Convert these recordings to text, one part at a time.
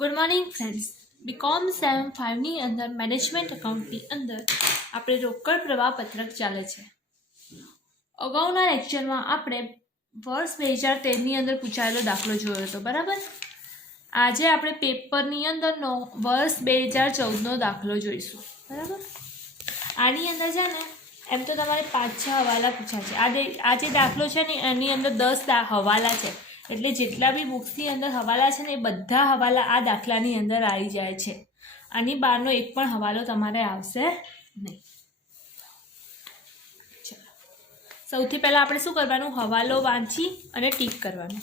Good morning friends. BCom 7-5ની અંદર management એકાઉન્ટની અંદર આપણે રોકડ પ્રવાહ પત્રક ચાલે છે. અગાઉના લેક્ચરમાં આપણે વર્ષ 2013ની અંદર પૂછાયેલો દાખલો જોયો હતો, બરાબર. આજે આપણે પેપરની અંદરનો વર્ષ 2014નો દાખલો જોઈશું, બરાબર. આની અંદર છે ને એમ તો તમારે 5-6 હવાલા પૂછ્યા છે. આ જે દાખલો છે ને એની અંદર 10 હવાલા છે, એટલે જેટલા બી બુક્સની અંદર હવાલા છે ને એ બધા હવાલા આ દાખલાની અંદર આવી જાય છે. આની બહારનો એક પણ હવાલો તમારે આવશે નહીં. ચલો, સૌથી પહેલાં આપણે શું કરવાનું? હવાલો વાંચી અને ટીક કરવાનું.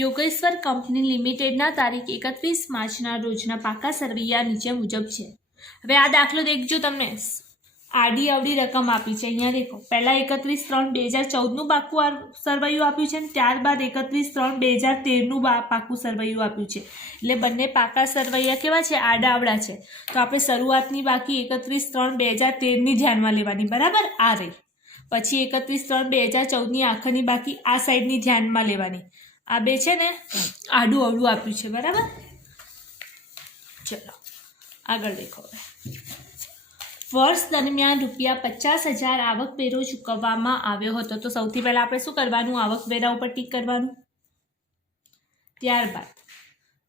યોગેશ્વર કંપની લિમિટેડના તારીખ 31 માર્ચના રોજના પાકા સરવૈયા નીચે મુજબ છે. હવે આ દાખલો દેખજો, તમને આડી અવડી રકમ આપી છે. અહીંયા દેખો, પહેલાં 31/3/2014નું પાકું સરવૈયું આપ્યું છે ને ત્યારબાદ 31/3/2013નું પાકું સરવૈયું આપ્યું છે. એટલે બંને પાકા સરવૈયા કેવા છે? આડા અવડા છે. તો આપણે શરૂઆતની બાકી 31/3/2013ની ધ્યાનમાં લેવાની, બરાબર. આ રહી. પછી 31/3/2014ની આખરની બાકી આ સાઈડની ધ્યાનમાં લેવાની. આ બે છે ને આડું અવડું આપ્યું છે, બરાબર. ચલો આગળ દેખો. વર્ષ દરમિયાન ₹50,000 આવકવેરો ચૂકવવામાં આવ્યો હતો. તો સૌથી પહેલાં આપણે શું કરવાનું? આવકવેરા ઉપર ટીક કરવાનું. ત્યારબાદ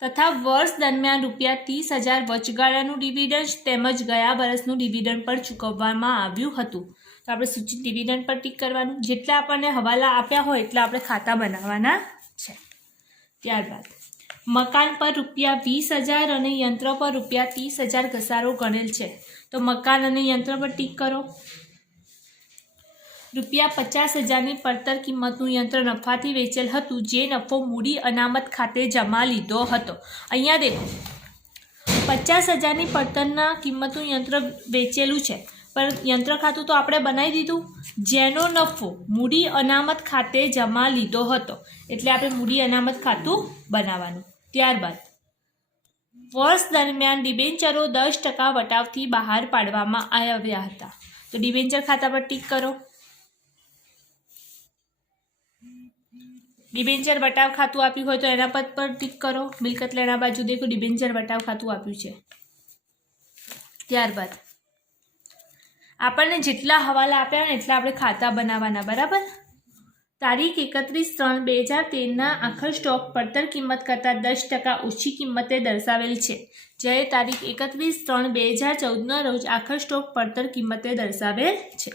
તથા વર્ષ દરમિયાન ₹30,000 વચગાળાનું ડિવિડન્ડ તેમજ ગયા વર્ષનું ડિવિડન્ડ પણ ચૂકવવામાં આવ્યું હતું. તો આપણે સૂચિત ડિવિડન્ડ પર ટીક કરવાનું. જેટલા આપણને હવાલા આપ્યા હોય એટલા આપણે ખાતા બનાવવાના છે. ત્યારબાદ મકાન પર ₹20,000 અને યંત્ર પર ₹30,000 ઘસારો ગણેલ છે. તો મકાન અને યંત્ર પર ટીક કરો. ₹50,000ની પડતર કિંમતનું યંત્ર નફાથી વેચેલ હતું, જે નફો મૂડી અનામત ખાતે જમા લીધો હતો. અહીંયા દેખો, 50,000ની પડતરના કિંમતનું યંત્ર વેચેલું છે, પણ યંત્ર ખાતું તો આપણે બનાવી દીધું. જેનો નફો મૂડી અનામત ખાતે જમા લીધો હતો, એટલે આપણે મૂડી અનામત ખાતું બનાવવાનું. ત્યારબાદ વર્ષ દરમિયાન ડિબેન્ચરો 10% વટાવથી બહાર પાડવામાં આવ્યા હતા. તો ડિબેન્ચર ખાતા પર ટીક કરો. ડિબેન્ચર વટાવ ખાતું આપ્યું હોય તો એના પર ટીક કરો. મિલકત લેણા બાજુ દેખો, ડિબેન્ચર વટાવ ખાતું આપ્યું છે. ત્યારબાદ આપણને જેટલા હવાલા આપ્યા ને એટલા આપણે ખાતા બનાવવાના, બરાબર. તારીખ 31/3/2013ના આખર સ્ટોક પડતર કિંમત કરતાં 10% ઓછી કિંમતે દર્શાવેલ છે. જ્યારે તારીખ 31/3/2014ના રોજ આખર સ્ટોક પડતર કિંમતે દર્શાવેલ છે.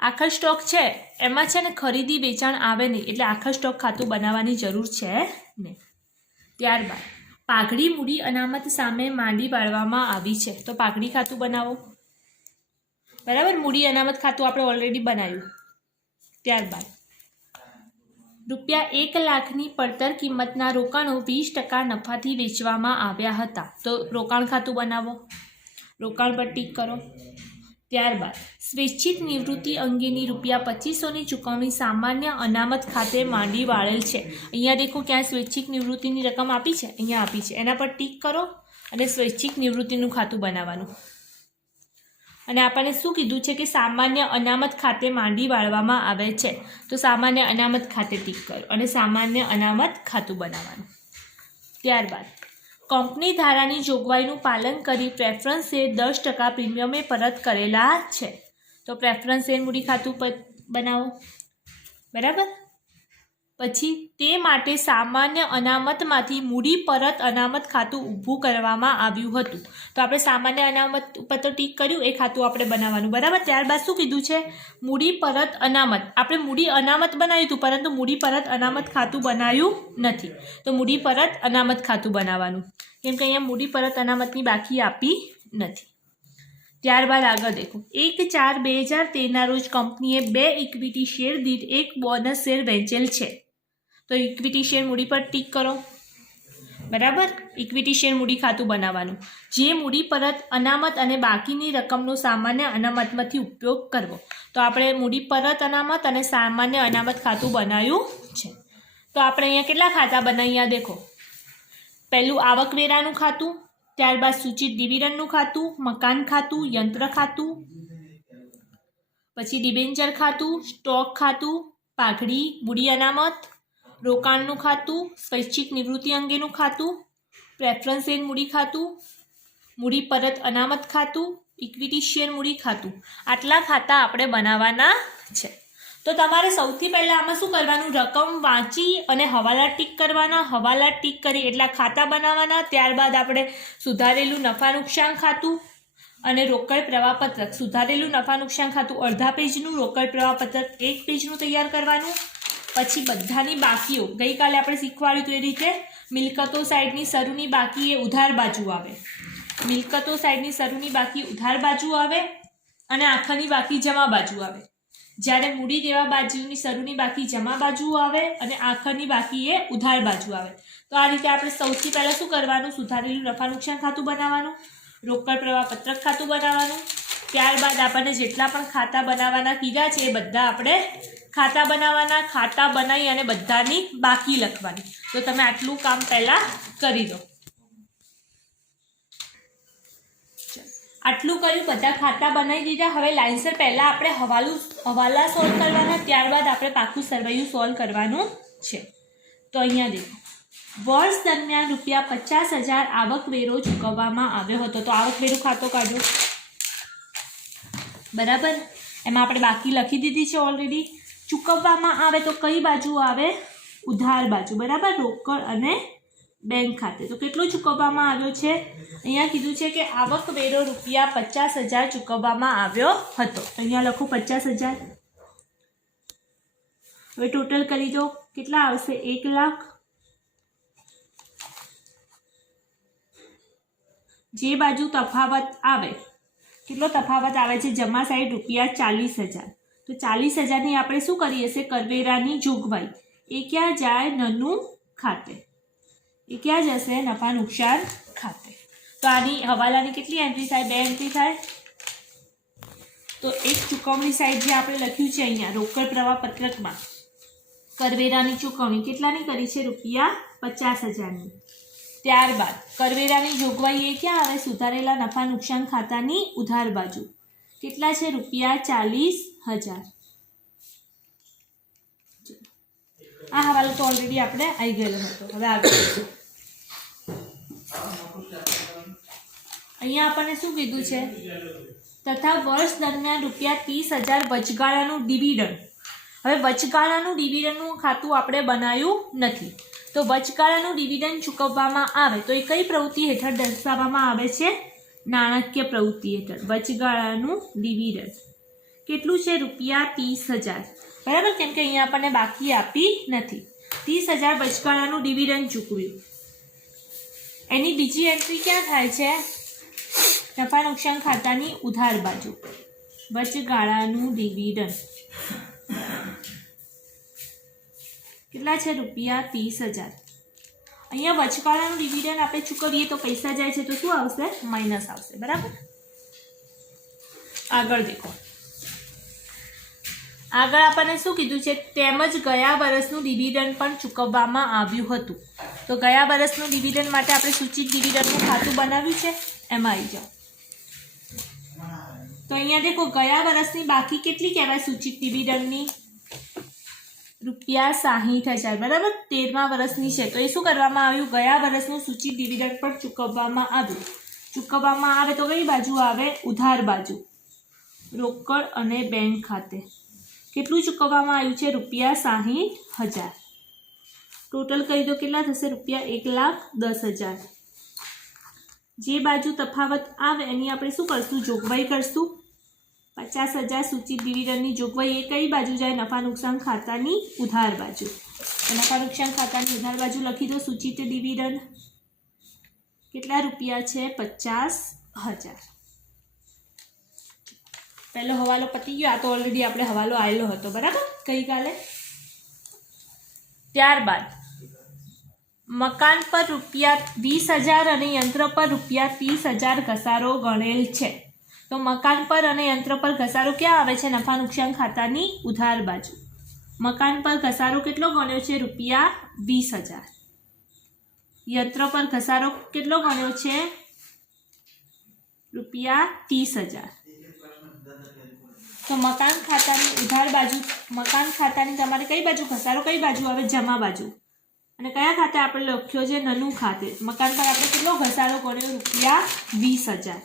આખર સ્ટોક છે એમાં છે ને ખરીદી વેચાણ આવે નહીં, એટલે આખર સ્ટોક ખાતું બનાવવાની જરૂર છે નહીં. ત્યારબાદ પાઘડી મૂડી અનામત સામે માંડી પાડવામાં આવી છે. તો પાઘડી ખાતું બનાવો, બરાબર. મૂડી અનામત ખાતું આપણે ઓલરેડી બનાવ્યું. ત્યારબાદ ₹1,00,000ની પડતર કિંમતના રોકાણો 20% નફાથી વેચવામાં આવ્યા હતા. તો રોકાણ ખાતું બનાવો, રોકાણ પર ટીક કરો. ત્યારબાદ સ્વૈચ્છિક નિવૃત્તિ અંગેની ₹2,500ની ચૂકવણી સામાન્ય અનામત ખાતે માંડી વાળેલ છે. અહીંયા દેખો, ક્યાં સ્વૈચ્છિક નિવૃત્તિની રકમ આપી છે? અહીંયા આપી છે. એના પર ટીક કરો અને સ્વૈચ્છિક નિવૃત્તિનું ખાતું બનાવવાનું. અને આપણને શું કીધું છે કે સામાન્ય અનામત ખાતે માંડી વાળવામાં આવે છે. તો સામાન્ય અનામત ખાતે ટીક કરો અને સામાન્ય અનામત ખાતું બનાવવાનું. ત્યારબાદ કંપની ધારાની જોગવાઈનું પાલન કરી પ્રેફરન્સ શેર 10% પ્રીમિયમે પરત કરેલા છે. તો પ્રેફરન્સ શેર મૂડી ખાતું બનાવો, બરાબર. પછી તે માટે સામાન્ય અનામતમાંથી મૂડી પરત અનામત ખાતું ઊભું કરવામાં આવ્યું હતું. તો આપણે સામાન્ય અનામત ઉપર તો ટીક કર્યું, એ ખાતું આપણે બનાવવાનું, બરાબર. ત્યારબાદ શું કીધું છે? મૂડી પરત અનામત. આપણે મૂડી અનામત બનાવ્યું હતું, પરંતુ મૂડી પરત અનામત ખાતું બનાવ્યું નથી. તો મૂડી પરત અનામત ખાતું બનાવવાનું, કેમ કે અહીંયા મૂડી પરત અનામતની બાકી આપી નથી. ત્યારબાદ આગળ દેખો, 1/4/2013ના રોજ કંપનીએ 2 ઇક્વિટી શેર દીઠ 1 બોનસ શેર વેચેલ છે. તો ઇક્વિટી શેર મૂડી પર ટીક કરો, બરાબર. ઇક્વિટી શેર મૂડી ખાતું બનાવવાનું. જે મૂડી પરત અનામત અને બાકીની રકમનો સામાન્ય અનામતમાંથી ઉપયોગ કરવો. તો આપણે મૂડી પરત અનામત અને સામાન્ય અનામત ખાતું બનાવ્યું છે. તો આપણે અહીંયા કેટલા ખાતા બનાવ્યા? દેખો, પહેલું આવકવેરાનું ખાતું, ત્યારબાદ સૂચિત ડિવિડન્ડનું ખાતું, મકાન ખાતું, યંત્ર ખાતું, પછી ડિબેન્ચર ખાતું, સ્ટોક ખાતું, પાઘડી મૂડી અનામત, રોકાણનું ખાતું, સ્વૈચ્છિક નિવૃત્તિ અંગેનું ખાતું, પ્રેફરન્સ શેર મૂડી ખાતું, મૂડી પરત અનામત ખાતું, ઇક્વિટી શેર મૂડી ખાતું, આટલા ખાતા આપણે બનાવવાના છે. તો તમારે સૌથી પહેલાં આમાં શું કરવાનું, રકમ વાંચી અને હવાલા ટીક કરવાના. હવાલા ટીક કરી એટલા ખાતા બનાવવાના. ત્યારબાદ આપણે સુધારેલું નફા નુકસાન ખાતું અને રોકડ પ્રવાહપત્રક. સુધારેલું નફા નુકસાન ખાતું અડધા પેજનું, રોકડ પ્રવાહપત્રક 1 પેજનું તૈયાર કરવાનું. પછી બધાની બાકીઓ ગઈકાલે આપણે શીખવાડ્યું હતું એ રીતે મિલકતો સાઈડની શરૂની બાકી એ ઉધાર બાજુ આવે. મિલકતો સાઈડની શરૂની બાકી ઉધાર બાજુ આવે અને આખાની બાકી જમા બાજુ આવે. જ્યારે મૂડી દેવા બાજુની શરૂની બાકી જમા બાજુ આવે અને આખરની બાકી એ ઉધાર બાજુ આવે. તો આ રીતે આપણે સૌથી પહેલાં શું કરવાનું, સુધારેલું નફા નુકસાન ખાતું બનાવવાનું, રોકડ પ્રવાહ પત્રક ખાતું બનાવવાનું. ત્યારબાદ આપણને જેટલા પણ ખાતા બનાવવાના કીધા છે એ બધા આપણે ખાતા બનાવવાના. ખાતા બનાવી અને બધાની બાકી લખવાની. તો તમે આટલું કામ પહેલાં કરી દો. આટલું કર્યું, બધા ખાતા બનાવી દીધા. હવે લાઇનસર પહેલાં આપણે હવાલા સોલ્વ કરવાના, ત્યારબાદ આપણે પાકું સરવૈયું સોલ્વ કરવાનું છે. તો અહીંયા દેખો, વર્ષ દરમિયાન ₹50,000 આવકવેરો ચૂકવવામાં આવ્યો હતો. તો આવકવેરો ખાતો કાઢો, બરાબર. એમાં આપણે બાકી લખી દીધી છે ઓલરેડી. ચૂકવવામાં આવે તો કઈ બાજુ આવે, ઉધાર બાજુ, બરાબર. રોકડ અને બેંક ખાતે. તો કેટલો ચૂકવવામાં આવ્યો છે, અહીંયા કીધું છે કે આવકવેરો ₹50,000 ચૂકવવામાં આવ્યો હતો. તો અહીંયા લખું 50,000. હવે ટોટલ કરી દો, કેટલા આવશે, 1 લાખ. જે બાજુ તફાવત આવે, કેટલો તફાવત આવે છે, જમા સાઈડ ₹40,000. તો 40,000ની આપણે શું કરીએ છીએ, કરવેરાની જોગવાઈ. એ ક્યાં જાય, નનું ખાતે. એ ક્યાં જશે, નફા નુકસાન ખાતે. તો આની હવાલાની કેટલી એન્ટ્રી થાય, 2 એન્ટ્રી થાય. તો એક ચૂકવણી સાઈડ જે આપણે લખ્યું છે અહીંયા રોકડ પ્રવાહ પત્રકમાં, કરવેરાની ચૂકવણી કેટલાની કરી છે, ₹50,000ની. ત્યારબાદ કરવેરાની જોગવાઈ એ ક્યાં આવે, સુધારેલા નફા નુકસાન ખાતાની ઉધાર બાજુ. કેટલા છે, ₹40,000. આ હવાલો તો ઓલરેડી આપણે આવી ગયેલો હતો. હવે આગળ અહીંયા આપણને શું કીધું છે, તથા વર્ષ દરમિયાન ₹30,000 વચગાળાનું ડિવિડન્ડ. હવે વચગાળાનું ડિવિડન્ડનું ખાતું આપણે બનાવ્યું નથી. તો વચગાળાનું ડિવિડન્ડ ચૂકવવામાં આવે તો એ કઈ પ્રવૃત્તિ હેઠળ દર્શાવવામાં આવે છે, નાણાકીય પ્રવૃત્તિ હેઠળ. વચગાળાનું ડિવિડન્ડ કેટલું છે, ₹30,000, બરાબર. કેમ કે અહીંયા આપણને બાકી આપી નથી. 30,000 વચગાળાનું ડિવિડન્ડ ચૂકવ્યું. એની બીજી એન્ટ્રી ક્યાં થાય છે, નફા નુકસાન ખાતાની ઉધાર બાજુ. વચગાળાનું ડિવિડન્ડ કેટલા છે, ₹30,000. અહીંયા વચગાળાનું ડિવિડન્ડ આપણે ચૂકવીએ તો પૈસા જાય છે તો શું આવશે, માઇનસ આવશે, બરાબર. આગળ દેખો, આગળ આપણને શું કીધું છે, તેમજ ગયા વર્ષનું ડિવિડન્ડ પણ ચૂકવવામાં આવ્યું હતું. તો ગયા વર્ષનું ડિવિડન્ડ માટે આપણે સૂચિત ડિવિડન્ડનું ખાતું બનાવ્યું છે, એમાં આવી જાઓ. તો અહીંયા દેખો, ગયા વર્ષની બાકી કેટલી કહેવાય સૂચિત ડિવિડન્ડની, ₹60,000, બરાબર. 13મા વર્ષની છે. તો એ શું કરવામાં આવ્યું, ગયા વર્ષનું સૂચિત ડિવિડન્ડ પણ ચૂકવવામાં આવ્યું. ચૂકવવામાં આવે તો કઈ બાજુ આવે, ઉધાર બાજુ, રોકડ અને બેંક ખાતે. કેટલું ચૂકવવામાં આવ્યું છે, ₹60,000. ટોટલ કરી દો, કેટલા થશે, ₹1,10,000. જે બાજુ તફાવત આવે એની આપણે શું કરશું, જોગવાઈ કરશું. 50,000 સૂચિત ડિવિડન્ડની જોગવાઈ એ કઈ બાજુ જાય, નફા નુકસાન ખાતાની ઉધાર બાજુ. નફા નુકસાન ખાતાની ઉધાર બાજુ લખી દો. સૂચિત ડિવિડન્ડ કેટલા રૂપિયા છે, 50,000. પહેલો હવાલો પતી ગયો. આ તો ઓલરેડી આપણે હવાલો આવેલો હતો, બરાબર, ગઈકાલે. ત્યારબાદ મકાન પર ₹20,000 અને યંત્ર પર ₹30,000 ઘસારો ગણેલ છે. તો મકાન પર અને યંત્ર પર ઘસારો ક્યાં આવે છે, નફા નુકસાન ખાતાની ઉધાર બાજુ. મકાન પર ઘસારો કેટલો ગણ્યો છે, ₹20,000. યંત્ર પર ઘસારો કેટલો ગણ્યો છે, ₹30,000. तो मकान खातानी उधार बाजू, मकान खातानी तमारे कई बाजू घसारो, कई बाजू आवे जमा बाजू, અને કયા ખાતે આપણે લખ્યો છે નનું ખાતે, મકાન પર આપણે કેટલો ઘસારો ગણ્યો ₹20,000।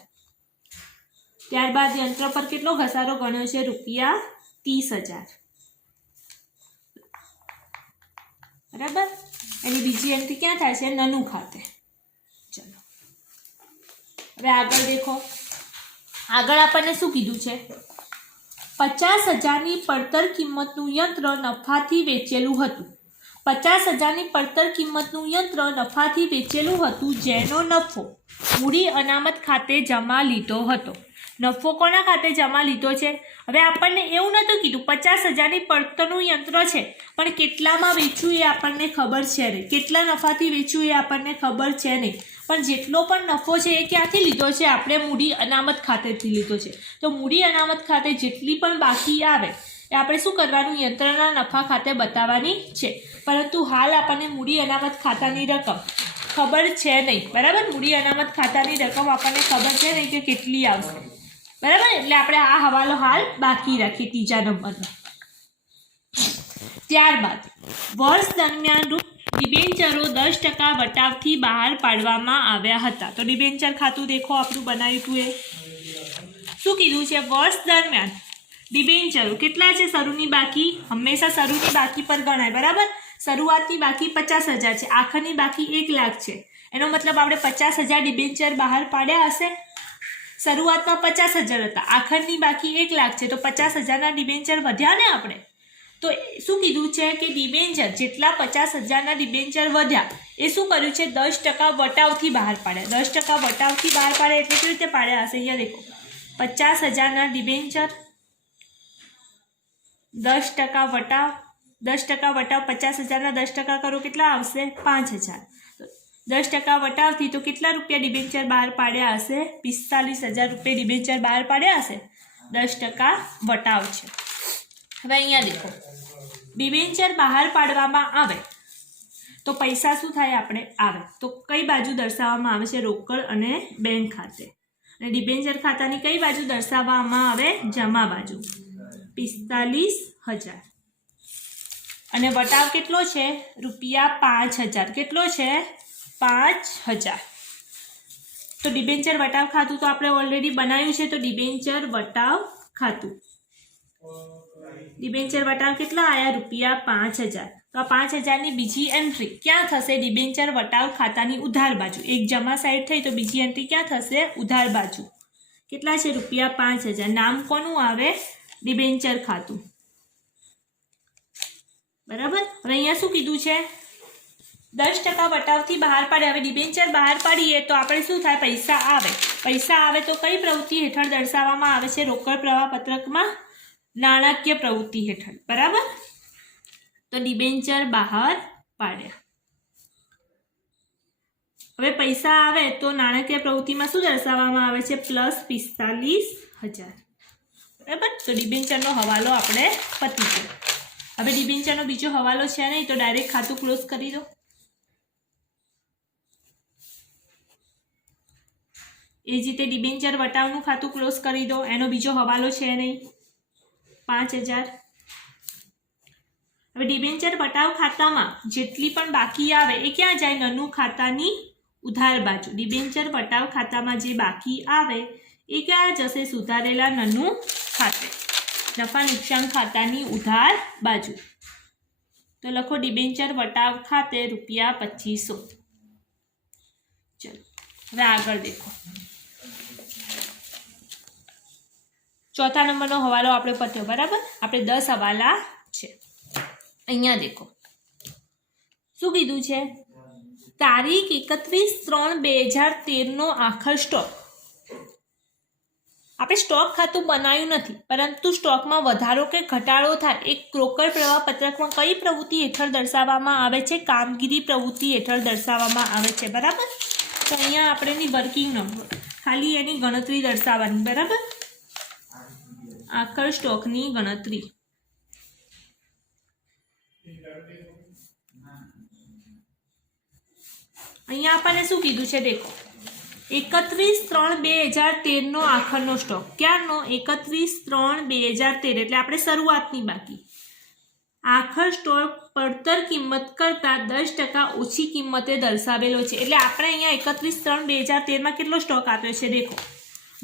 ત્યારબાદ યંત્ર પર કેટલો ઘસારો ગણ્યો છે ₹30,000, બરાબર। એની બીજી એન્ટ્રી ક્યાં થાય છે નનું ખાતે। ચલો હવે આગળ દેખો, આગળ આપણને શું કીધું છે 50,000ની પડતર કિંમતનું યંત્ર નફાથી વેચેલું હતું। 50,000ની પડતર કિંમતનું યંત્ર નફાથી વેચેલું હતું, જેનો નફો મૂડી અનામત ખાતે જમા લીધો હતો। નફો કોના ખાતે જમા લીધો છે? હવે આપણને એવું નહોતું કીધું 50,000ની પડતરનું યંત્ર છે, પણ કેટલામાં વેચ્યું એ આપણને ખબર છે નહીં, કેટલા નફાથી વેચ્યું એ આપણને ખબર છે નહીં, પણ જેટલો પણ નફો છે એ ક્યાંથી લીધો છે? આપણે મૂડી અનામત ખાતેથી લીધો છે। તો મૂડી અનામત ખાતે જેટલી પણ બાકી આવે એ આપણે શું કરવાનું? યંત્રના નફા ખાતે બતાવવાની છે, પરંતુ હાલ આપણને મૂડી અનામત ખાતાની રકમ ખબર છે નહીં, બરાબર। મૂડી અનામત ખાતાની રકમ આપણને ખબર છે નહીં કે કેટલી આવશે, બરાબર। એટલે આપણે આ હવાલો હાલ બાકી રાખીએ ત્રીજા નંબરનો। ત્યારબાદ વર્ષ દરમિયાન ડિબેન્ચરો 10% વટાવથી બહાર પાડવામાં આવ્યા હતા। તો ડિબેન્ચર ખાતું દેખો આપણું બનાવ્યું હતું એ શું કીધું છે? વર્ષ દરમિયાન ડિબેન્ચરો કેટલા છે? શરૂની બાકી હંમેશા શરૂની બાકી પર ગણાય, બરાબર। શરૂઆતની બાકી 50,000 છે, આખરની બાકી 1 લાખ છે, એનો મતલબ આપણે 50,000 ડિબેન્ચર બહાર પાડ્યા હશે। શરૂઆતમાં 50,000 હતા, આખરની બાકી 1 લાખ છે, તો 50,000ના ડિબેન્ચર વધ્યા ને આપણે। તો શું કીધું છે કે ડિબેન્ચર જેટલા 50,000ના ડિબેન્ચર વધ્યા એ શું કર્યું છે? 10% વટાવથી બહાર પાડ્યા। 10% વટાવથી બહાર પાડ્યા એટલે કેવી રીતે પાડ્યા હશે? અહીંયા દેખો 50,000ના ડિબેન્ચર 10% વટાવ, 10% વટાવ 50,000ના 10% કરો કેટલા આવશે? 5,000। 10% વટાવથી તો કેટલા રૂપિયા ડિબેન્ચર બહાર પાડ્યા હશે? 45,000 રૂપિયા ડિબેન્ચર બહાર પાડ્યા હશે, 10% વટાવ છે। હવે અહીંયા દેખો ડિબેન્ચર બહાર પાડવામાં આવે તો પૈસા શું થાય? આપણે આવે તો કઈ બાજુ દર્શાવવામાં આવે છે? રોકડ અને બેંક ખાતે। અને ડિબેન્ચર ખાતાની કઈ બાજુ દર્શાવવામાં આવે? જમા બાજુ, 45,000। અને વટાવ કેટલો છે? ₹5,000। કેટલો છે? 5,000। તો ડિબેન્ચર વટાવ ખાતું તો આપણે ઓલરેડી બનાવ્યું છે, તો ડિબેન્ચર વટાવ ખાતું, ડિબેન્ચર વટાવ કેટલા આવ્યા? ₹5,000। તો આ 5,000ની બીજી એન્ટ્રી ક્યાં થશે? ડિબેન્ચર વટાવ ખાતાની ઉધાર બાજુ। એક જમા સાઈડ થઈ તો બીજી એન્ટ્રી ક્યાં થશે? ઉધાર બાજુ। કેટલા છે? ₹5,000। નામ કોનું આવે? ડિબેન્ચર ખાતું, બરાબર। હવે અહીંયા શું કીધું છે? 10% વટાવથી બહાર પાડે। હવે ડિબેન્ચર બહાર પાડીએ તો આપણે શું થાય? પૈસા આવે। પૈસા આવે તો કઈ પ્રવૃત્તિ હેઠળ દર્શાવવામાં આવે છે? રોકડ પ્રવાહ પત્રકમાં નાણાકીય પ્રવૃત્તિ હેઠળ, બરાબર। તો ડિબેન્ચર બહાર પાડ્યા। હવે પૈસા આવે તો નાણાકીય પ્રવૃત્તિમાં શું દર્શાવવામાં આવે છે? +45,000, બરાબર। તો ડિબેન્ચરનો હવાલો આપણે પતી ગયો। હવે ડિબેન્ચરનો બીજો હવાલો છે નહીં, તો ડાયરેક્ટ ખાતું ક્લોઝ કરી દો। એ જ રીતે ડિબેન્ચર વટાવનું ખાતું ક્લોઝ કરી દો, એનો બીજો હવાલો છે નહીં, 5,000। હવે ડિબેન્ચર વટાવ ખાતામાં જેટલી પણ બાકી આવે એ ક્યાં જાય? નનું ખાતાની ઉધાર બાજુ। ડિબેન્ચર વટાવ ખાતામાં જે બાકી આવે એ ક્યાં જશે? સુધારેલા નનું ખાતે, નફા નુકસાન ખાતાની ઉધાર બાજુ। તો લખો ડિબેન્ચર વટાવ ખાતે ₹2,500। ચલો હવે આગળ દેખો, ચોથા નંબરનો હવાલો આપણે પત્યો, બરાબર। આપણે 10 હવાલા છે। અહીંયા દેખો શું કીધું છે? તારીખ 31/3/2013નો આખર સ્ટોક। આપણે સ્ટોક ખાતું બનાવ્યું નથી, પરંતુ સ્ટોકમાં વધારો કે ઘટાડો થાય એક રોકડ પ્રવાહ પત્રકમાં કઈ પ્રવૃત્તિ હેઠળ દર્શાવવામાં આવે છે? કામગીરી પ્રવૃત્તિ હેઠળ દર્શાવવામાં આવે છે, બરાબર। તો અહીંયા આપણે વર્કિંગ નંબર ખાલી એની ગણતરી દર્શાવવાની, બરાબર। આખર સ્ટોકની ગણતરી, અહીંયા આપણને શું કીધું છે? દેખો 31/3/2013 આખરનો સ્ટોક. ક્યારનો? 31/3/2013 એટલે આપણે શરૂઆતની બાકી. આખર સ્ટોક પડતર કિંમત કરતાં 10% ઓછી કિંમતે દર્શાવેલો છે. એટલે આપણે અહીંયા 31/3/2013 કેટલો સ્ટોક આપ્યો છે? દેખો,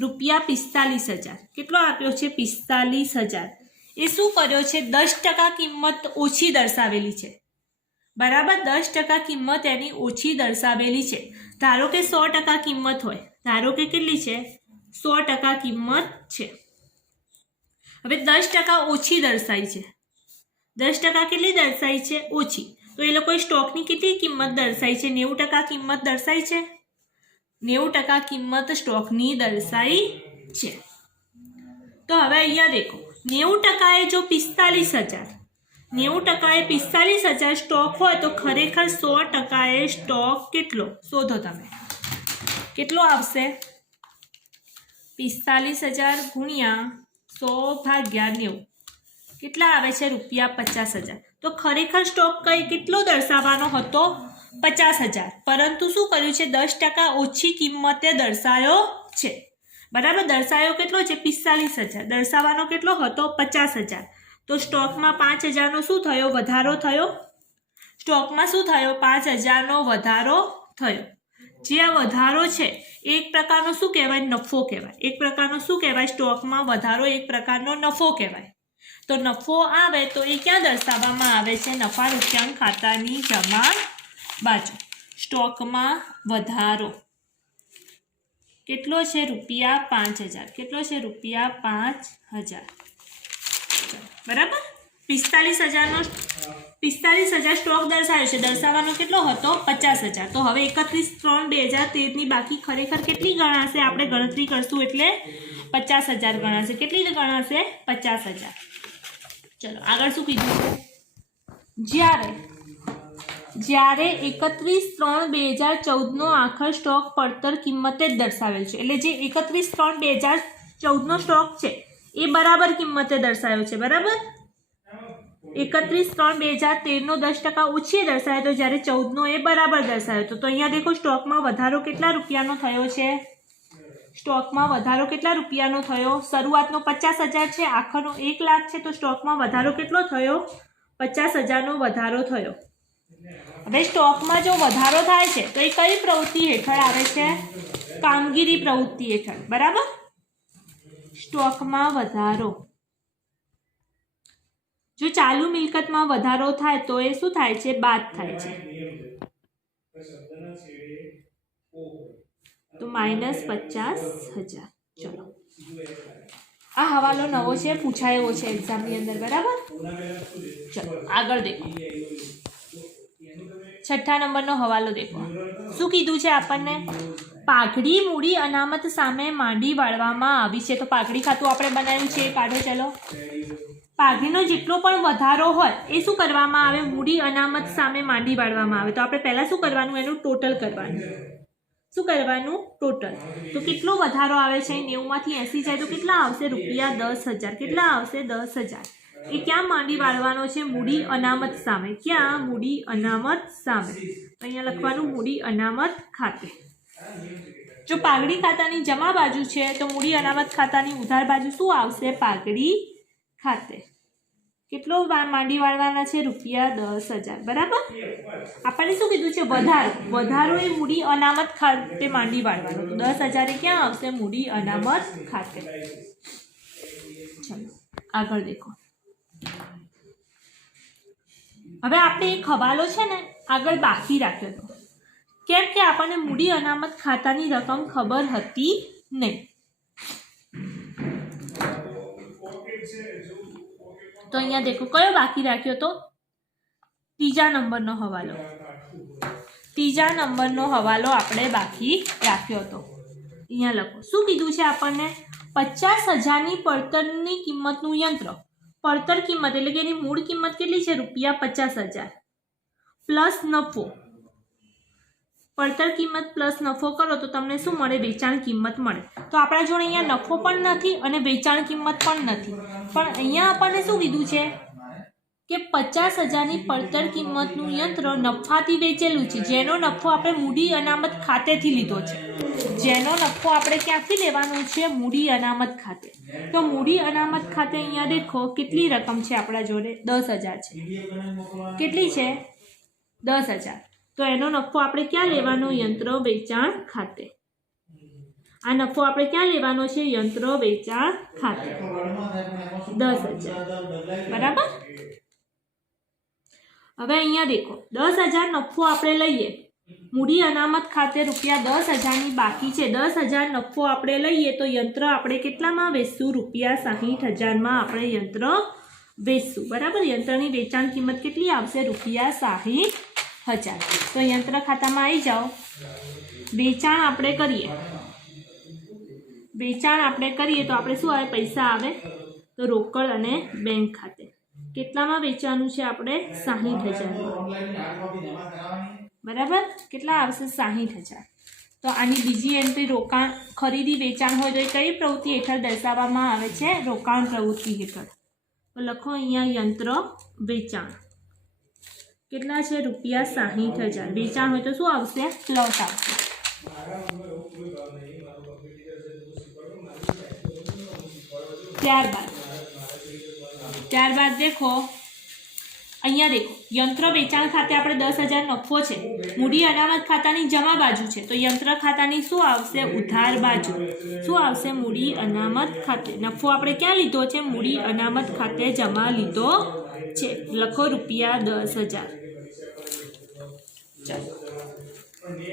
₹45,000. કેટલો આપ્યો છે? 45,000. એ શું કર્યો છે? 10% કિંમત ઓછી દર્શાવેલી છે. બરાબર, 10% કિંમત એની ઓછી દર્શાવેલી છે. ધારો કે 100% કિંમત હોય, ધારો કે કેટલી છે? 100% કિંમત છે. હવે 10% ઓછી દર્શાવી છે. 10% કેટલી દર્શાવી છે? ઓછી. તો એ લોકોએ સ્ટોકની કેટલી કિંમત દર્શાવી છે? 90% કિંમત દર્શાવી છે. 90% કિંમત સ્ટોકની દર્શાવી છે. તો હવે અહીંયા દેખો, 90% એ જો 45,000, 90% એ 45,000 સ્ટોક હોય તો ખરેખર 100% એ સ્ટોક કેટલો? શોધો તમે. કેટલો આવશે? 45,000 ગુણ્યા 100/90 કેટલા આવે છે? ₹50,000. તો ખરેખર સ્ટોક કેટલો દર્શાવવાનો હતો? 50,000. પરંતુ શું કર્યું છે? 10% ઓછી કિંમતે દર્શાવ્યો છે. બરાબર, દર્શાવ્યો કેટલો છે? 45,000. દર્શાવવાનો કેટલો હતો? 50,000. તો સ્ટોકમાં 5,000નો શું થયો? વધારો થયો. સ્ટોકમાં શું થયો? 5,000નો વધારો થયો. જે આ વધારો છે એક પ્રકારનો શું કહેવાય? નફો કહેવાય. એક પ્રકારનો શું કહેવાય? સ્ટોકમાં વધારો એક પ્રકારનો નફો કહેવાય. તો નફો આવે તો એ ક્યાં દર્શાવવામાં આવે છે? નફા નુકસાન ખાતાની જમા બાજુ. સ્ટોકમાં વધારો કેટલો છે? ₹5,000. કેટલો છે? ₹5,000. બરાબર, 45,000 સ્ટોક દર્શાવ્યો છે. દર્શાવવાનો કેટલો હતો? 50,000. તો હવે 31/3/2013 બાકી ખરેખર કેટલી ગણાશે? આપણે ગણતરી કરશું એટલે 50,000 ગણાશે. કેટલી ગણાશે? 50,000. ચલો આગળ શું કીધું છે? જ્યારે 31/3/2014 આખર સ્ટોક પડતર કિંમતે જ દર્શાવેલ છે. એટલે જે 31/3/2014 સ્ટોક છે એ બરાબર કિંમતે દર્શાવ્યો છે. બરાબર, 31/3/2013 10% ઓછી દર્શાવ્યો તો જ્યારે 14 એ બરાબર દર્શાવ્યો તો અહીંયા દેખો સ્ટોકમાં વધારો કેટલા રૂપિયાનો થયો છે? સ્ટોકમાં વધારો કેટલા રૂપિયાનો થયો? શરૂઆતનો 50,000 છે, આખરનો 1,00,000 છે. તો સ્ટોકમાં વધારો કેટલો થયો? 50,000નો વધારો થયો. હવે સ્ટોકમાં જો વધારો થાય છે તો એ કઈ પ્રવૃત્તિ હેઠળ આવે છે? કામગીરી પ્રવૃત્તિ હેઠળ. બરાબર, સ્ટોકમાં વધારો. જો ચાલુ મિલકતમાં વધારો થાય તો એ શું થાય છે? બાદ થાય છે. તો -50,000. ચલો, આ હવાલો નવો છે, પૂછાયો છે એક્ઝામની અંદર. બરાબર, ચલો આગળ દેખો. 6થા નંબરનો હવાલો દેખો. શું કીધું છે આપણને? પાઘડી મૂડી અનામત સામે માંડી વાળવામાં આવી છે. તો પાઘડી ખાતું આપણે બનાવ્યું છે, કાઢો. ચલો, પાઘડીનો જેટલો પણ વધારો હોય એ શું કરવામાં આવે? મૂડી અનામત સામે માંડી વાળવામાં આવે. તો આપણે પહેલાં શું કરવાનું? એનું ટોટલ કરવાનું. શું કરવાનું? ટોટલ. તો કેટલો વધારો આવે છે? 90માંથી 80 જાય તો કેટલા આવશે? ₹10,000. કેટલા આવશે? 10,000. એ ક્યાં માંડી વાળવાનો છે? મૂડી અનામત સામે. ક્યાં? મૂડી અનામત સામે. અહીંયા લખવાનું મૂડી અનામત ખાતે. જો પાઘડી ખાતાની જમા બાજુ છે તો મૂડી અનામત ખાતાની ઉધાર બાજુ શું આવશે? પાઘડી ખાતે. કેટલો માંડી વાળવાના છે? ₹10,000. બરાબર, આપણને શું કીધું છે? વધારો એ મૂડી અનામત ખાતે માંડી વાળવાનો. તો 10,000 એ ક્યાં આવશે? મૂડી અનામત ખાતે. ચલો આગળ દેખો. હવે આપણે એક હવાલો છે ને આગળ બાકી રાખ્યો હતો. કેમ કે આપણને મૂડી અનામત ખાતાની રકમ ખબર હતી નહીં. તો અહીંયા દેખો કયો બાકી રાખ્યો તો? 3જા નંબરનો હવાલો. 3જા નંબરનો હવાલો આપણે બાકી રાખ્યો હતો. અહીંયા લખો. શું કીધું છે આપણને? 50,000ની પડતરની કિંમતનું યંત્ર. પડતર કિંમત એટલે કે એની મૂળ કિંમત કેટલી છે? ₹50,000 પ્લસ નફો. પડતર કિંમત પ્લસ નફો કરો તો તમને શું મળે? વેચાણ કિંમત મળે. તો આપણા જોડે અહીંયા નફો પણ નથી અને વેચાણ કિંમત પણ નથી. પણ અહીંયા આપણને શું કીધું છે કે 50,000ની પડતર કિંમતનું યંત્ર નફાથી વેચેલું છે, જેનો નફો આપણે મૂડી અનામત ખાતેથી લીધો છે. જેનો નફો આપણે ક્યાંથી લેવાનો છે? મૂડી અનામત ખાતે. તો મૂડી અનામત ખાતે અહીંયા દેખો કેટલી રકમ છે આપણા જોડે? 10,000 છે. કેટલી છે? 10,000. તો એનો નફો આપણે ક્યાં લેવાનો? યંત્ર વેચાણ ખાતે. આ નફો આપણે ક્યાં લેવાનો છે? યંત્ર વેચાણ ખાતે. 10,000 બરાબર. હવે અહીંયા દેખો 10,000 નફો આપણે લઈએ, મૂડી અનામત ખાતે રૂપિયા 10,000ની બાકી છે. 10,000 નફો આપણે લઈએ તો યંત્ર આપણે કેટલામાં વેચશું? રૂપિયા 60,000માં આપણે યંત્ર વેચશું. બરાબર. યંત્રની વેચાણ કિંમત કેટલી આવશે? રૂપિયા 60,000. તો યંત્ર ખાતામાં આવી જાઓ. વેચાણ આપણે કરીએ. વેચાણ આપણે કરીએ તો આપણે શું આવે? પૈસા આવે. તો રોકડ અને બેંક ખાતે કેટલામાં વેચવાનું છે આપણે? 60,000. બરાબર. કેટલા આવશે? 60,000. તો આની બીજી એન્ટ્રી રોકાણ ખરીદી વેચાણ હોય તો એ કઈ પ્રવૃત્તિ હેઠળ દર્શાવવામાં આવે છે? રોકાણ પ્રવૃત્તિ હેઠળ. તો લખો અહીંયા યંત્ર વેચાણ કેટલા છે? રૂપિયા 60,000. વેચાણ હોય તો શું આવશે? પ્લસ આવશે. ત્યારબાદ દેખો અહીંયા દેખો યંત્ર વેચાણ ખાતે આપણે 10,000 નફો છે. મૂડી અનામત ખાતાની જમા બાજુ છે તો યંત્ર ખાતાની શું આવશે? ઉધાર બાજુ. શું આવશે? મૂડી અનામત ખાતે. નફો આપણે ક્યાં લીધો છે? મૂડી અનામત ખાતે જમા લીધો છે. લખો રૂપિયા 10,000. ચાલો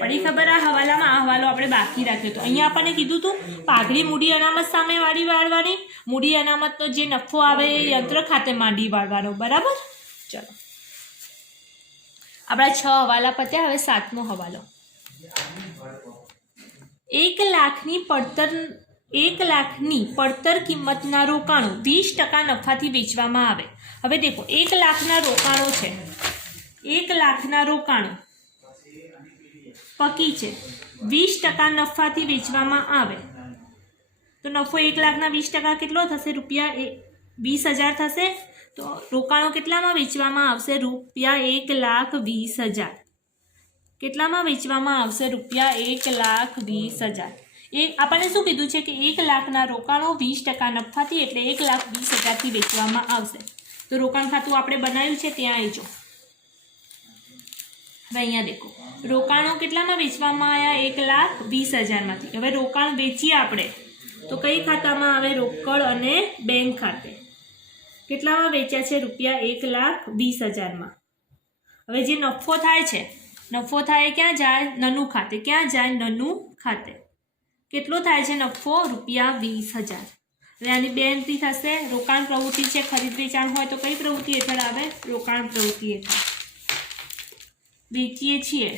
પડી ખબર? આ હવાલામાં આ હવાલો આપણે બાકી રાખ્યો. તો અહીંયા આપણને કીધું હતું પાઘડી મૂડી અનામત સામે માંડી વાળવાની. મૂડી અનામતનો જે નફો આવે એ યંત્ર ખાતે માંડી વાળવાનો. બરાબર. ચલો આપણા 6 હવાલા પત્યા. હવે 7મો હવાલો. 1 લાખની પડતર કિંમતના રોકાણો 20% નફાથી વેચવામાં આવે. હવે દેખો 1 લાખના રોકાણો છે. 1 લાખના રોકાણો પકી છે. 20% નફાથી વેચવામાં આવે તો નફો 1 લાખના 20% કેટલો થશે? રૂપિયા 20,000 થશે. તો રોકાણો કેટલામાં વેચવામાં આવશે? રૂપિયા 1,20,000. કેટલામાં વેચવામાં આવશે? રૂપિયા 1,20,000. આપણને શું કીધું છે કે 1 લાખના રોકાણો 20% નફાથી એટલે 1,20,000થી વેચવામાં આવશે. તો રોકાણ ખાતું આપણે બનાવ્યું છે ત્યાં આવજો. હવે અહીંયા દેખો રોકાણો કેટલામાં વેચવામાં આવ્યા? 1,20,000માંથી. હવે રોકાણ વેચીએ આપણે તો કઈ ખાતામાં આવે? રોકડ અને બેંક ખાતે. કેટલામાં વેચ્યા છે? રૂપિયા 1,20,000માં. હવે જે નફો થાય છે, નફો થાય ક્યાં જાય? નનું ખાતે. ક્યાં જાય? નનું ખાતે. કેટલો થાય છે નફો? રૂપિયા 20,000. હવે આની બે એન્ટ્રી થશે. રોકાણ પ્રવૃત્તિ છે, ખરીદ વેચાણ હોય તો કઈ પ્રવૃત્તિ હેઠળ આવે? રોકાણ પ્રવૃત્તિ હેઠળ. વેચીએ છીએ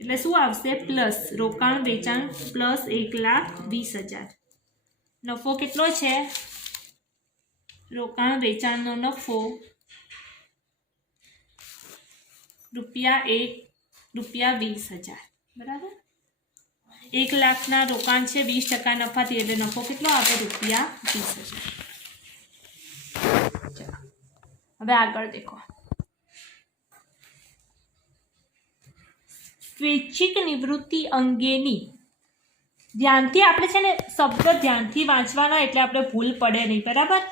એટલે શું આવશે? પ્લસ. રોકાણ વેચાણ પ્લસ 1,20,000. નફો કેટલો છે? રોકાણ વેચાણનો નફો રૂપિયા 20,000. બરાબર. 1 લાખના રોકાણ છે, 20% નફાથી એટલે નફો કેટલો આવે? રૂપિયા 20,000. હવે આગળ દેખો સ્વૈચ્છિક નિવૃત્તિ અંગેની. ધ્યાનથી આપણે છે ને શબ્દ ધ્યાનથી વાંચવાના એટલે આપણે ભૂલ પડે નહીં. બરાબર.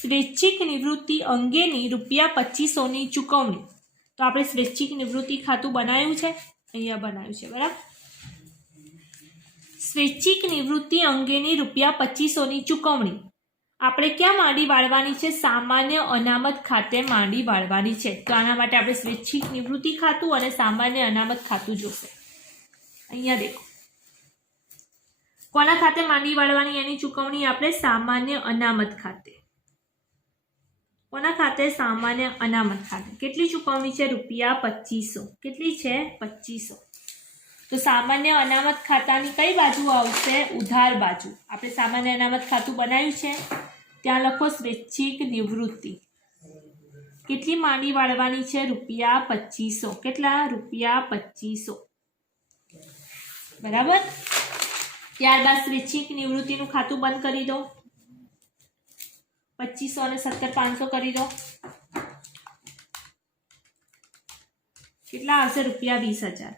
સ્વૈચ્છિક નિવૃત્તિ અંગેની રૂપિયા 2,500ની ચૂકવણી. તો આપણે સ્વૈચ્છિક નિવૃત્તિ ખાતું બનાવ્યું છે, અહીંયા બનાવ્યું છે. બરાબર. સ્વૈચ્છિક નિવૃત્તિ અંગેની રૂપિયા 2,500ની ચૂકવણી આપણે ક્યાં માંડી વાળવાની છે? સામાન્ય અનામત ખાતે માંડી વાળવાની છે. તો આના માટે આપણે સ્વૈચ્છિક નિવૃત્તિ ખાતું અને સામાન્ય અનામત ખાતું જોશે. અહીંયા દેખો કોના ખાતે માંડી વાળવાની એની ચૂકવણી? આપણે સામાન્ય અનામત ખાતે. કોના ખાતે? સામાન્ય અનામત ખાતે. કેટલી ચૂકવણી છે? રૂપિયા 2,500. કેટલી છે? 2,500. તો સામાન્ય અનામત ખાતાની કઈ બાજુ આવશે? ઉધાર બાજુ. આપણે સામાન્ય અનામત ખાતું બનાવ્યું છે ત્યાં લખો સ્વૈચ્છિક નિવૃત્તિ. કેટલી માંડી વાળવાની છે? રૂપિયા 2,500. કેટલા? રૂપિયા 2,500. બરાબર. ત્યારબાદ સ્વૈચ્છિક નિવૃત્તિનું ખાતું બંધ કરી દો. 2,500 અને 17,500 કરી દો. કેટલા આવશે? રૂપિયા 20,000.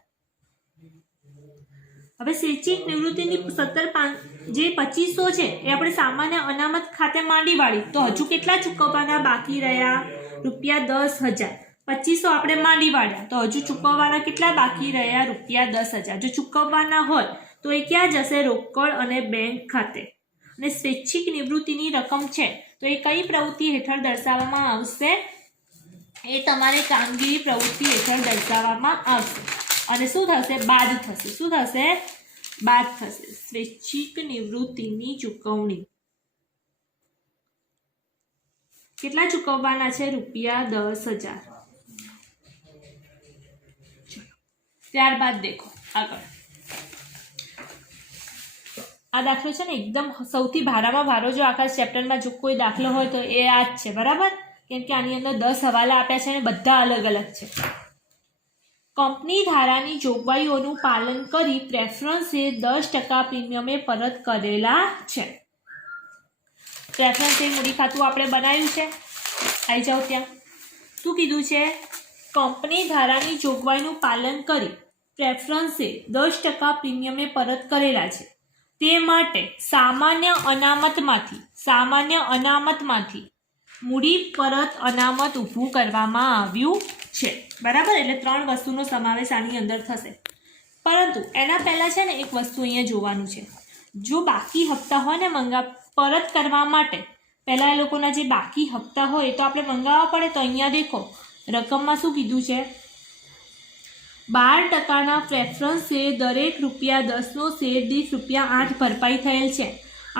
હવે સ્વૈચ્છિક નિવૃત્તિની 2500 છે એ આપણે સામાન્ય અનામત ખાતે માંડી વાળી, તો હજુ કેટલા ચૂકવવાના બાકી રહ્યા? ₹10,000. 2500 આપણે માંડી વાળ્યા, તો હજુ ચૂકવવાના કેટલા બાકી રહ્યા? ₹10,000. જો ચૂકવવાના હોય તો એ ક્યાં જશે? રોકડ અને બેંક ખાતે. અને સ્વૈચ્છિક નિવૃત્તિની રકમ છે તો એ કઈ પ્રવૃત્તિ હેઠળ દર્શાવવામાં આવશે? એ તમારે કામગીરી પ્રવૃત્તિ હેઠળ દર્શાવવામાં આવશે અને શું થશે? બાદ થશે. શું થશે? બાદ થશે. સ્વૈચ્છિક નિવૃત્તિની ચૂકવણી કેટલા ચૂકવવાના છે? ₹10,000. ત્યારબાદ દેખો આગળ આ દાખલો છે ને એકદમ સૌથી ભારામાં ભારો જો આખા ચેપ્ટરમાં જો કોઈ દાખલો હોય તો એ આ જ છે, બરાબર? કેમ કે આની અંદર 10 હવાલા આપ્યા છે અને બધા અલગ અલગ છે. કંપની ધારાની જોગવાઈઓનું પાલન કરી પ્રેફરન્સ શેર 10% પ્રીમિયમે પરત કરેલા છે. પ્રેફરન્સ શેર મૂડી ખાતું આપણે બનાવ્યું છે, આવી જાઓ ત્યાં. શું કીધું છે? કંપની ધારાની જોગવાઈનું પાલન કરી પ્રેફરન્સ શેર 10% પ્રીમિયમે પરત કરેલા છે. તે માટે સામાન્ય અનામતમાંથી મૂડી પરત અનામત ઊભું કરવામાં આવ્યું છે, બરાબર? એટલે 3 વસ્તુનો સમાવેશ આની અંદર થશે. પરંતુ એના પહેલાં છે ને એક વસ્તુ અહીંયા જોવાનું છે. જો બાકી હપ્તા હોય ને પરત કરવા માટે પહેલાં એ લોકોના જે બાકી હપ્તા હોય એ તો આપણે મંગાવવા પડે. તો અહીંયા દેખો રકમમાં શું કીધું છે? 12%ના પ્રેફરન્સ શેર દરેક ₹10નો શેર દીઠ ₹8 ભરપાઈ થયેલ છે.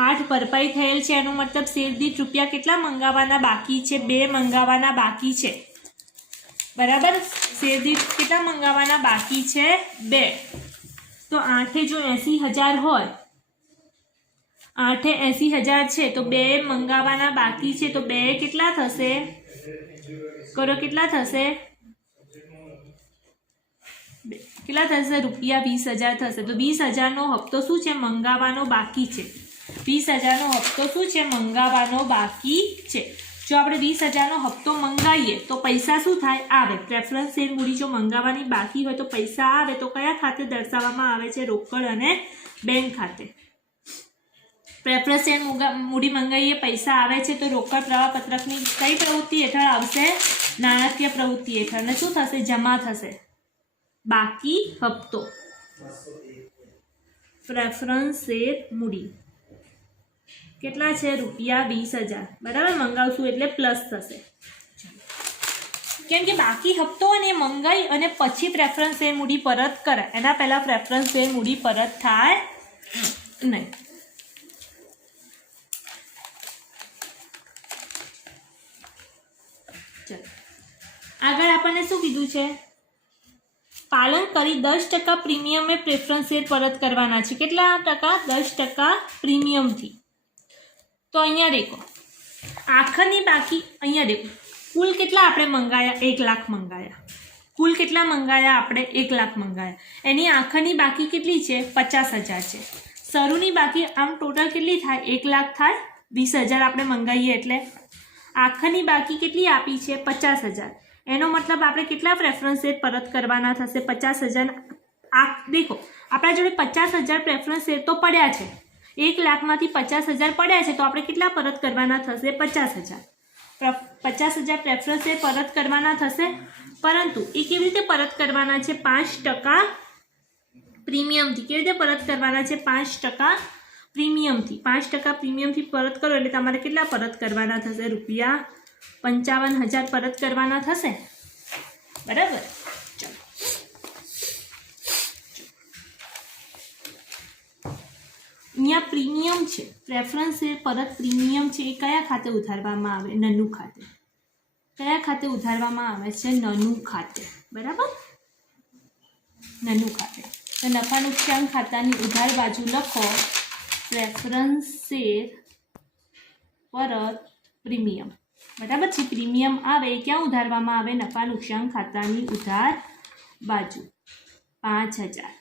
8 ભરપાઈ થયેલ છે એનો મતલબ શેર દીઠ રૂપિયા કેટલા મંગાવવાના બાકી છે? 2 મંગાવવાના બાકી છે, બરાબર? શેર દીઠ કેટલા મંગાવવાના બાકી છે? 2. તો 8 જો 80,000 હોય, 8 80,000 છે તો 2 મંગાવવાના બાકી છે, તો 2 કેટલા થશે? કરો કેટલા થશે? કેટલા થશે? ₹20,000 થશે. તો 20,000નો હપ્તો શું છે? મંગાવવાનો બાકી છે. 20,000નો હપ્તો શું છે? મંગાવવાનો બાકી છે. જો આપણે 20,000નો હપ્તો મંગાવીએ તો પૈસા શું થાય? આવે. પ્રેફરન્સ શેર મૂડી જો મંગાવવાની બાકી હોય તો પૈસા આવે, તો કયા ખાતે દર્શાવવામાં આવે છે? રોકડ અને બેંક ખાતે. પ્રેફરન્સ શેર મૂડી મંગાવીએ, પૈસા આવે છે, તો રોકડ પ્રવાહપત્રકની કઈ પ્રવૃત્તિ હેઠળ આવશે? નાણાકીય પ્રવૃત્તિ હેઠળ. અને શું થશે? જમા થશે બાકી હપ્તો. પ્રેફરન્સ શેર મૂડી કેટલા છે? ₹20,000, બરાબર? મંગાવશું એટલે પ્લસ થશે. કેમ કે બાકી હપ્તો હોય ને એ મંગાઈ અને પછી પ્રેફરન્સ શેર મૂડી પરત કરાય. એના પહેલાં પ્રેફરન્સ શેર મૂડી પરત થાય નહીં. ચલો આગળ આપણને શું કીધું છે? પાલન કરી 10% પ્રીમિયમે પ્રેફરન્સ શેર પરત કરવાના છે. કેટલા ટકા? 10% પ્રીમિયમથી. તો અહીંયા દેખો આખરની બાકી, અહીંયા દેખો કુલ કેટલા આપણે મંગાયા? 1 લાખ મંગાયા. કુલ કેટલા મંગાયા આપણે? 1 લાખ મંગાયા. એની આખરની બાકી કેટલી છે? 50,000 છે. શરૂની બાકી આમ ટોટલ કેટલી થાય? 1 લાખ થાય. 20,000 આપણે મંગાવીએ એટલે આખરની બાકી કેટલી આપી છે? 50,000. એનો મતલબ આપણે કેટલા પ્રેફરન્સ શેર પરત કરવાના થશે? 50,000. આ દેખો આપણા જોડે 50,000 પ્રેફરન્સ શેર તો પડ્યા છે. 1 લાખમાંથી 50,000 પડ્યા છે તો આપણે કેટલા પરત કરવાના થશે? 50,000. 50,000 પ્રેફરન્સ શેર પરત કરવાના થશે. પરંતુ એ કેવી રીતે પરત કરવાના છે? 5% પ્રીમિયમથી. કેવી રીતે પરત કરવાના છે? 5% પ્રીમિયમથી. 5% પ્રીમિયમથી પરત કરો એટલે તમારે કેટલા પરત કરવાના થશે? ₹55,000 પરત કરવાના થશે, બરાબર? ચલો અહીંયા પ્રીમિયમ છે, પ્રેફરન્સ શેર પરત પ્રીમિયમ છે એ કયા ખાતે ઉધારવામાં આવે? નનું ખાતે. કયા ખાતે ઉધારવામાં આવે છે? નનું ખાતે, બરાબર? નનું ખાતે. તો નફા નુકસાન ખાતાની ઉધાર બાજુ લખો પ્રેફરન્સ શેર પરત પ્રીમિયમ, બરાબર? જે પ્રીમિયમ આવે એ ક્યાં ઉધારવામાં આવે? નફા નુકસાન ખાતાની ઉધાર બાજુ. 5,000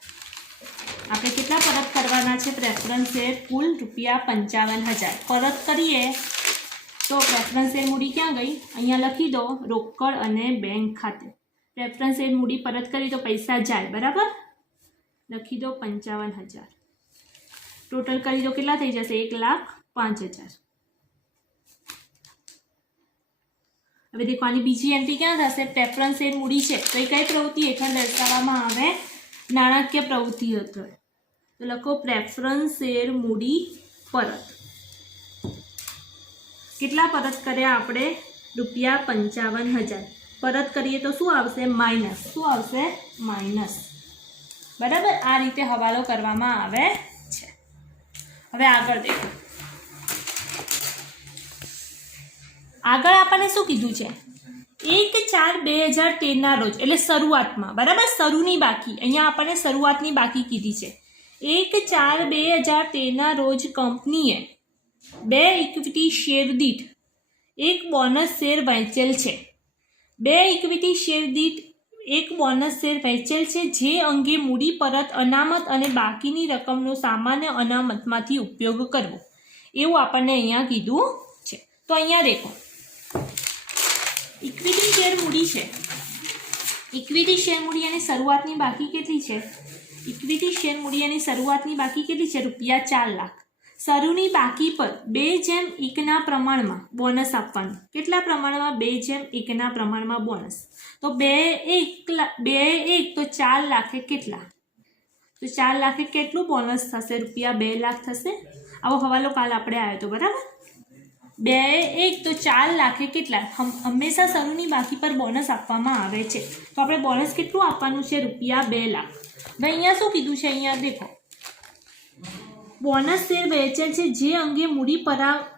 આપણે કેટલા પરત કરવાના છે? પ્રેફરન્સ શેર કુલ ₹55,000 પરત કરીએ તો પ્રેફરન્સ શેર મૂડી ક્યાં ગઈ? અહીંયા લખી દો રોકડ અને બેંક ખાતે. પ્રેફરન્સ શેર મૂડી પરત કરી તો પૈસા જાય, બરાબર? લખી દો 55,000. ટોટલ કરી દો, કેટલા થઈ જશે? 1,05,000. હવે દેખો આની બીજી એન્ટ્રી ક્યાં થશે? પ્રેફરન્સ શેર મૂડી છે તો એ કઈ પ્રવૃત્તિ હેઠળ દર્શાવવામાં આવે? નાણાકીય પ્રવૃત્તિ હેઠળ. તો લખો પ્રેફરન્સ શેર મૂડી પરત. કેટલા પરત કર્યા આપણે? ₹55,000. પરત કરીએ તો શું આવશે? માઇનસ. શું આવશે? માઇનસ. બરાબર, આ રીતે હવાલો કરવામાં આવે છે. હવે આગળ દેખો, આગળ આપણને શું કીધું છે? 1/4/2013 રોજ, એટલે શરૂઆતમાં, બરાબર, શરૂની બાકી. અહીંયા આપણને શરૂઆતની બાકી કીધી છે. 1/4/2013 રોજ કંપનીએ 2 ઇક્વિટી શેર દીઠ 1 બોનસ શેર વહેંચેલ છે. 2 ઇક્વિટી શેર દીઠ 1 બોનસ શેર વહેંચેલ છે, જે અંગે મૂડી પરત અનામત અને બાકીની રકમનો સામાન્ય અનામતમાંથી ઉપયોગ કરવો, એવું આપણને અહીંયા કીધું છે. તો અહીંયા દેખો, ઇક્વિટી શેર મૂડી છે. ઇક્વિટી શેર મૂડી અને શરૂઆતની બાકી કેટલી છે? ઇક્વિટી શેર મૂડી અને શરૂઆતની બાકી કેટલી છે? ₹4 લાખ. શરૂની બાકી પર 2:1 પ્રમાણમાં બોનસ આપવાનું. કેટલા પ્રમાણમાં? 2:1 પ્રમાણમાં બોનસ. તો 2:1 તો 4 લાખે કેટલા? તો 4 લાખે કેટલું બોનસ થશે? ₹2 લાખ થશે. આવો હવાલો કાલ આપણે આવ્યો હતો, બરાબર. 2:1 તો 4 લાખે કેટલા? હંમેશા શરૂની બાકી પર બોનસ આપવામાં આવે છે. તો આપણે બોનસ કેટલું આપવાનું છે? ₹2 લાખ. હવે અહીંયા શું કીધું છે? અહીંયા દેખો, બોનસ શેર વહેંચેલ છે, જે અંગે મૂડી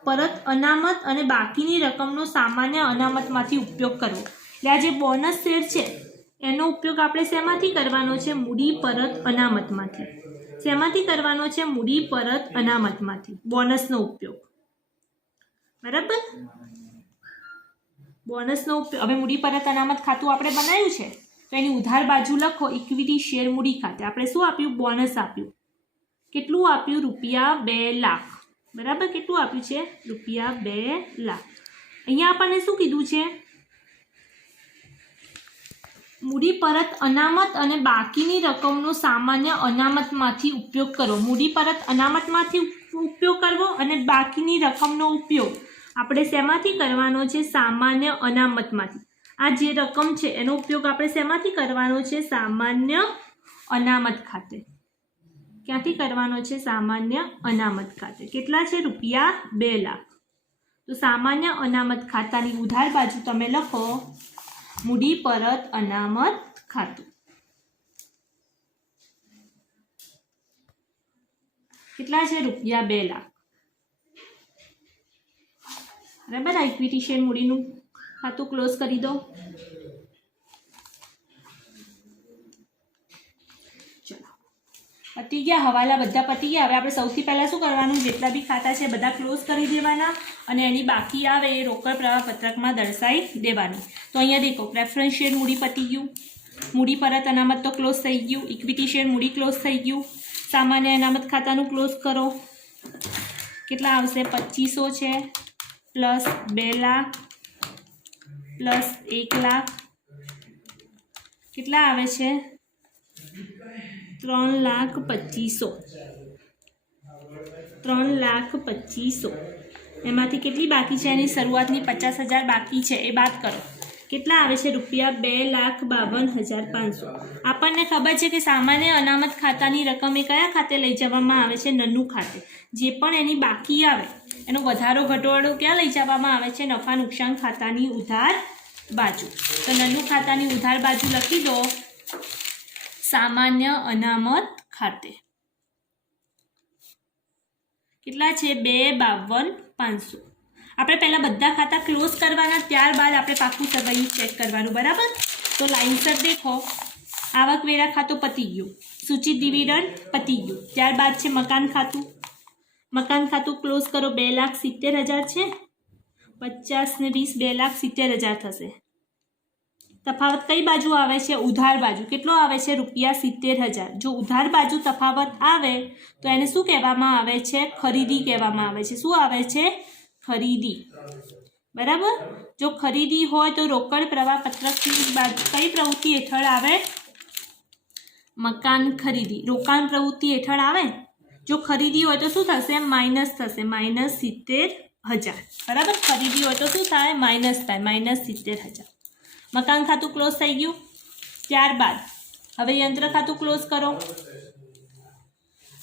પરત અનામત અને બાકીની રકમનો સામાન્ય અનામતમાંથી ઉપયોગ કરવો. એટલે આ જે બોનસ શેર છે એનો ઉપયોગ આપણે શેમાંથી કરવાનો છે? મૂડી પરત અનામતમાંથી. શેમાંથી કરવાનો છે? મૂડી પરત અનામતમાંથી બોનસનો ઉપયોગ. બરાબર, બોનસનો ઉપયોગ. હવે મૂડી પરત અનામત ખાતું આપણે બનાવ્યું છે તો એની ઉધાર બાજુ લખો ઇક્વિટી શેર મૂડી ખાતે. આપણે શું આપ્યું? બોનસ આપ્યું. કેટલું આપ્યું? ₹2 લાખ. બરાબર, કેટલું આપ્યું છે? ₹2 લાખ. અહીંયા આપણને શું કીધું છે? મૂડી પરત અનામત અને બાકીની રકમનો સામાન્ય અનામતમાંથી ઉપયોગ કરો. મૂડી પરત અનામતમાંથી ઉપયોગ કરવો અને બાકીની રકમનો ઉપયોગ આપણે શેમાંથી કરવાનો છે? સામાન્ય અનામતમાંથી. આ જે રકમ છે એનો ઉપયોગ આપણે શેમાંથી કરવાનો છે? સામાન્ય અનામત ખાતે. ક્યાંથી કરવાનો છે? સામાન્ય અનામત ખાતે. કેટલા છે? ₹2 લાખ. તો સામાન્ય અનામત ખાતાની ઉધાર બાજુ તમે લખો મૂડી પરત અનામત ખાતું. કેટલા છે? ₹2 લાખ. બરાબર, આ ઇક્વિટી શેર મૂડીનું ખાતું ક્લોઝ કરી દો. પતી ગયા હવાલા, બધા પતી ગયા. હવે આપણે સૌથી પહેલાં શું કરવાનું? જેટલા બી ખાતા છે બધા ક્લોઝ કરી દેવાના અને એની બાકી આવે એ રોકડ પ્રવાહ પત્રકમાં દર્શાવી દેવાની. તો અહીંયા દેખો, પ્રેફરન્સ શેર મૂડી પતી ગયું, મૂડી પરત અનામત તો ક્લોઝ થઈ ગયું, ઇક્વિટી શેર મૂડી ક્લોઝ થઈ ગયું, સામાન્ય અનામત ખાતાનું ક્લોઝ કરો. કેટલા આવશે? 2500 છે પ્લસ 2 લાખ પ્લસ 1 લાખ. કેટલા આવે છે? 3,25,000. 3,25,000. એમાંથી કેટલી બાકી છે? એની શરૂઆતની 50,000 બાકી છે, એ બાદ કરો. કેટલા આવે છે? ₹2,52,500. આપણને ખબર છે કે સામાન્ય અનામત ખાતાની રકમ એ કયા ખાતે લઈ જવામાં આવે છે? નન્નું ખાતે. જે પણ એની બાકી આવે એનો વધારો ઘટાડો ક્યાં લઈ જવામાં આવે છે? નફા નુકસાન ખાતાની ઉધાર બાજુ. તો નન્નું ખાતાની ઉધાર બાજુ લખી દો સામાન્ય અનામત ખાતે. કેટલા છે? 2,52,500. આપણે પહેલાં બધા ખાતા ક્લોઝ કરવાના, ત્યારબાદ આપણે પાકું સગાઈ ચેક કરવાનું. બરાબર, તો લાઇનસર દેખો, આવકવેરા ખાતું પતી ગયું, સૂચિત ડિવિડન્ડ પતી ગયું. ત્યારબાદ છે મકાન ખાતું. મકાન ખાતું ક્લોઝ કરો. 2,70,000 છે. 50 ને 20 2,70,000 થશે. તફાવત કઈ બાજુ આવે છે? ઉધાર બાજુ. કેટલો આવે છે? ₹70,000. જો ઉધાર બાજુ તફાવત આવે તો એને શું કહેવામાં આવે છે? ખરીદી કહેવામાં આવે છે. શું આવે છે? ખરીદી. બરાબર, જો ખરીદી હોય તો રોકડ પ્રવાહ પત્રકની બાજુ કઈ પ્રવૃત્તિ હેઠળ આવે? મકાન ખરીદી રોકાણ પ્રવૃત્તિ હેઠળ આવે. જો ખરીદી હોય તો શું થશે? માઇનસ થશે, -70,000. બરાબર, ખરીદી હોય તો શું થાય? માઇનસ થાય, -70,000. મકાન ખાતું ક્લોઝ થઈ ગયું. ત્યારબાદ હવે યંત્ર ખાતું ક્લોઝ કરો.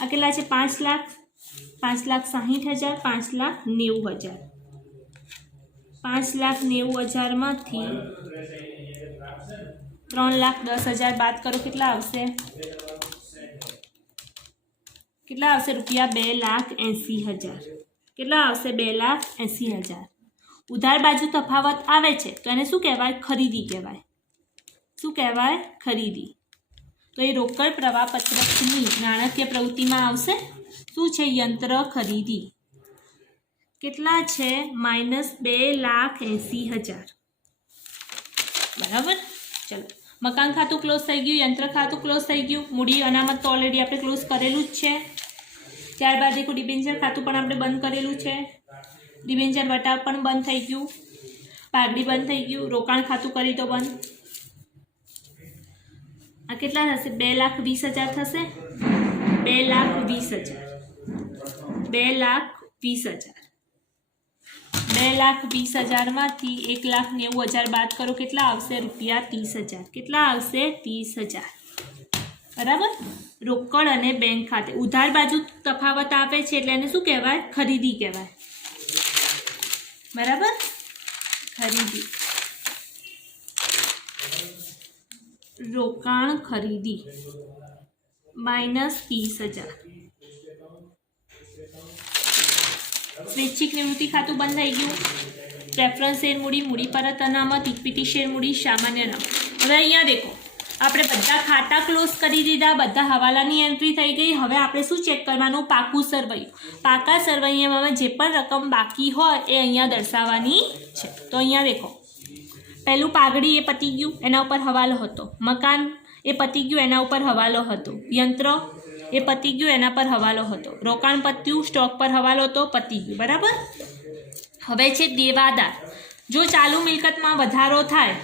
આ કેટલા છે? 5 લાખ, 5,60,000, 5,90,000. 5,90,000 માંથી 3,10,000 બાદ કરો. કેટલા આવશે? રૂપિયા 2,80,000. કેટલા આવશે? 2,80,000. ઉધાર બાજુ તફાવત આવે છે તો એને શું કહેવાય? ખરીદી કહેવાય. શું કહેવાય? ખરીદી. તો એ રોકડ પ્રવાહપત્રકની નાણાકીય પ્રવૃત્તિમાં આવશે. શું છે? યંત્ર ખરીદી. કેટલા છે? -2,80,000. બરાબર. ચલો, મકાન ખાતું ક્લોઝ થઈ ગયું, યંત્ર ખાતું ક્લોઝ થઈ ગયું. મૂડી અનામત તો ઓલરેડી આપણે ક્લોઝ કરેલું જ છે. ત્યારબાદ એક ડિબેન્ચર ખાતું પણ આપણે બંધ કરેલું છે. ડિબેન્ચર વટાવ પણ બંધ થઈ ગયું. પાઘડી બંધ થઈ ગયું. રોકાણ ખાતું કરી તો બંધ. આ કેટલા થશે? 2,20,000 થશે. 2,20,000. 2,20,000. 2,20,000 માંથી 1,90,000 બાદ કરો. કેટલા આવશે? રૂપિયા 30,000. કેટલા આવશે? 30,000. બરાબર. રોકડ અને બેંક ખાતે ઉધાર બાજુ તફાવત આપે છે એટલે એને શું કહેવાય? ખરીદી કહેવાય. બરાબર, ખરીદી. રોકાણ ખરીદી -30,000. સ્વૈચ્છિક નિવૃત્તિ ખાતું બંધ થઈ ગયું. પ્રેફરન્સ શેર મૂડી, મૂડી પરત અનામત, ઇક્વિટી શેર મૂડી, સામાન્ય નામ. હવે અહીંયા દેખો, આપણે બધા ખાતા ક્લોઝ કરી દીધા, બધા હવાલાની એન્ટ્રી થઈ ગઈ. હવે આપણે શું ચેક કરવાનું? પાકું સરવૈયું. પાકા સરવૈયામાં જે પણ રકમ બાકી હોય એ અહીંયા દર્શાવવાની છે. તો અહીંયા દેખો, પહેલું પાઘડી એ પતી ગયું, એના ઉપર હવાલો હતો. મકાન એ પતી ગયું, એના ઉપર હવાલો હતો. યંત્ર એ પતી ગયું, એના પર હવાલો હતો. રોકાણ પત્યું, સ્ટોક પર હવાલો હતો, પતી ગયું. બરાબર. હવે છે દેવાદાર. જો ચાલુ મિલકતમાં વધારો થાય,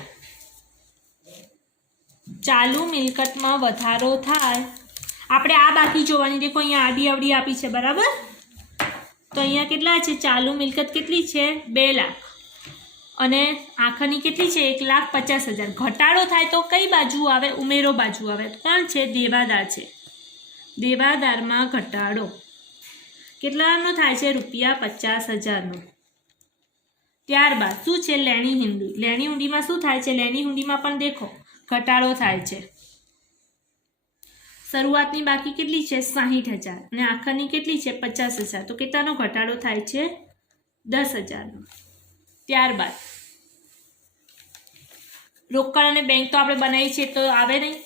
આપણે આ બાકી જોવાની. દેખો અહીંયા આડી અવડી આપી છે. બરાબર. તો અહીંયા કેટલા છે? ચાલુ મિલકત કેટલી છે? 2 લાખ. અને આખરની કેટલી છે? 1,50,000. ઘટાડો થાય તો કઈ બાજુ આવે? ઉમેરો બાજુ આવે. કોણ છે? દેવાદાર છે. દેવાદારમાં ઘટાડો કેટલાનો થાય છે? રૂપિયા 50,000નો. ત્યારબાદ શું છે? લેણી હુંડી. લેણી હુંડીમાં શું થાય છે? લેણી હુંડીમાં પણ દેખો ઘટાડો થાય છે. શરૂઆતની બાકી કેટલી છે? 60,000 અને આખરની કેટલી છે? 50,000. તો કેટલાનો ઘટાડો થાય છે? 10,000નો. ત્યારબાદ રોકડ અને બેંક તો આપણે બનાવી છે તો આવે નહીં.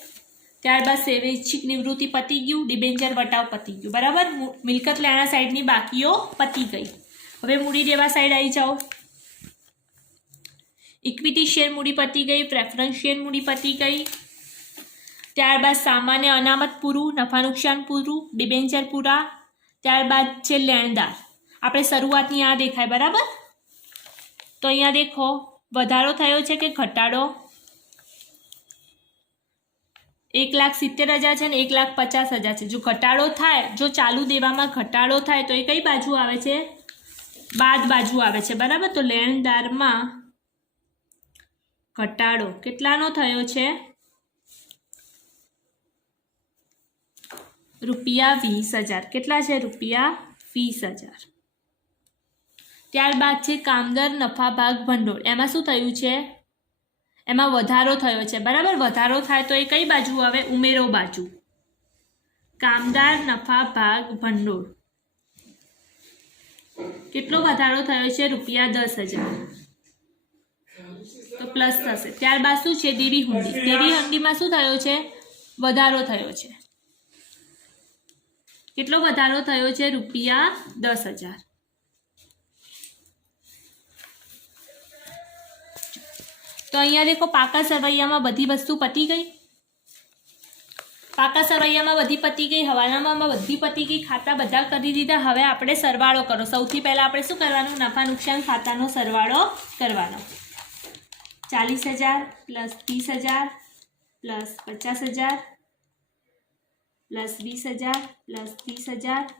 ત્યારબાદ સ્વૈચ્છિક નિવૃત્તિ પતી ગયું, ડિબેન્ચર વટાવ પતી ગયું. બરાબર. મિલકત લેણા સાઈડની બાકીઓ પતી ગઈ. હવે મૂડી દેવા સાઈડ આવી જાઓ. ઇક્વિટી શેર મૂડી પતી ગઈ, પ્રેફરન્સ શેર મૂડી પતી ગઈ. ત્યારબાદ સામાન્ય અનામત પૂરું, નફા નુકસાન પૂરું, ડિબેન્ચર પૂરા. ત્યારબાદ છે લેણદાર. આપણે શરૂઆતની આ દેખાય. બરાબર. તો અહીંયા દેખો વધારો થયો છે કે ઘટાડો? 1,70,000 છે ને 1,50,000 છે. જો ઘટાડો થાય, જો ચાલુ દેવામાં ઘટાડો થાય તો એ કઈ બાજુ આવે છે? બાદ બાજુ આવે છે. બરાબર. તો લેણદારમાં ઘટાડો કેટલાનો થયો છે? રૂપિયા 20,000. કેટલા છે? રૂપિયા 20,000. ત્યારબાદ છે કામદાર નફા ભાગ ભંડોળ. એમાં શું થયું છે? એમાં વધારો થયો છે. બરાબર. વધારો થાય તો એ કઈ બાજુ આવે? ઉમેરો બાજુ. કામદાર નફા ભાગ ભંડોળ કેટલો વધારો થયો છે? રૂપિયા 10,000. તો પ્લસ થશે. ત્યારબાદ શું છે? દેવી હુંડી. દેવી હુંડીમાં શું થયો છે? વધારો થયો છે. કેટલો વધારો થયો છે? રૂપિયા 10,000. તો અહીંયા દેખો પાકા સરવૈયામાં બધી વસ્તુ પતી ગઈ. પાકા સરવૈયામાં બધી પતી ગઈ, હવાલામાં બધી પતી ગઈ, ખાતા બધા કરી દીધા. હવે આપણે સરવાળો કરો. સૌથી પહેલાં આપણે શું કરવાનું? નફા નુકસાન ખાતાનો સરવાળો કરવાનો. 40,000 + 30,000 + 50,000 plus 20,000 plus 30,000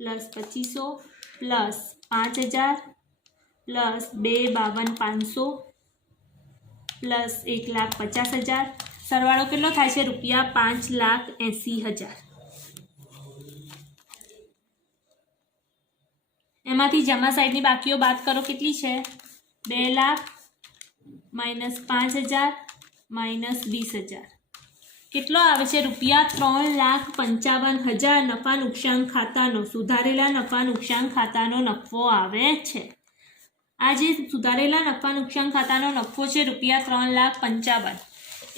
plus 2500 plus 5,000 plus 2,52,500 plus 1,50,000 सरवाळो केटलो थाय छे रुपया 5,80,000। एमांथी जमा साइडनी बाकीओ बाद करो केटली छे 2 लाख माइनस 5,000 माइनस 20,000 केटलो आवे छे रुपया 3,55,000 नफा नुकसान खातानो सुधारेला नफा नुकसान खातानो नफो आवे छे। आ जे सुधारेला नफा नुकसान खातानो नफो छे रुपया 3,55,000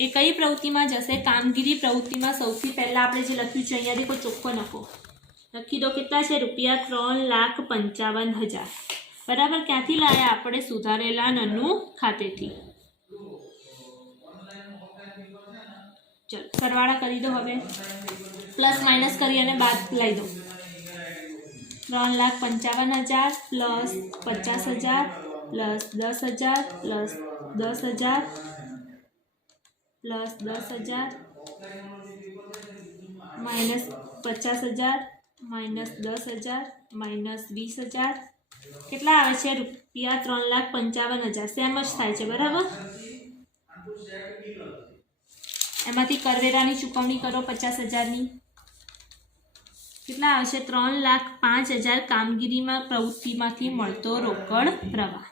ए कई प्रवृत्ति में जैसे कामगीरी प्रवृत्ति में सौथी पहला आपणे जे लख्युं छे अहींया देखो चोख्खो नफो लखी दो केटला छे रुपया 3,55,000 बराबर। क्यांथी लाया आपणे सुधारेला नन्नु खातेथी। चलो सरवाळा करी दो हवे प्लस माइनस करी अने बाद लाई दो 3,55,000 plus 50,000 plus 10,000 plus 10,000 plus 10,000 minus 50,000 minus 10,000 minus 20,000 केटला आवे छे रुपया 3,55,000 सेम ज थाय छे बराबर। एमांथी करवेरानी चूकवणी करो 50,000 नी केटला आवे छे 3,05,000 कामगीरी में प्रवृत्ति मांथी मळतो रोकड़ प्रवाह।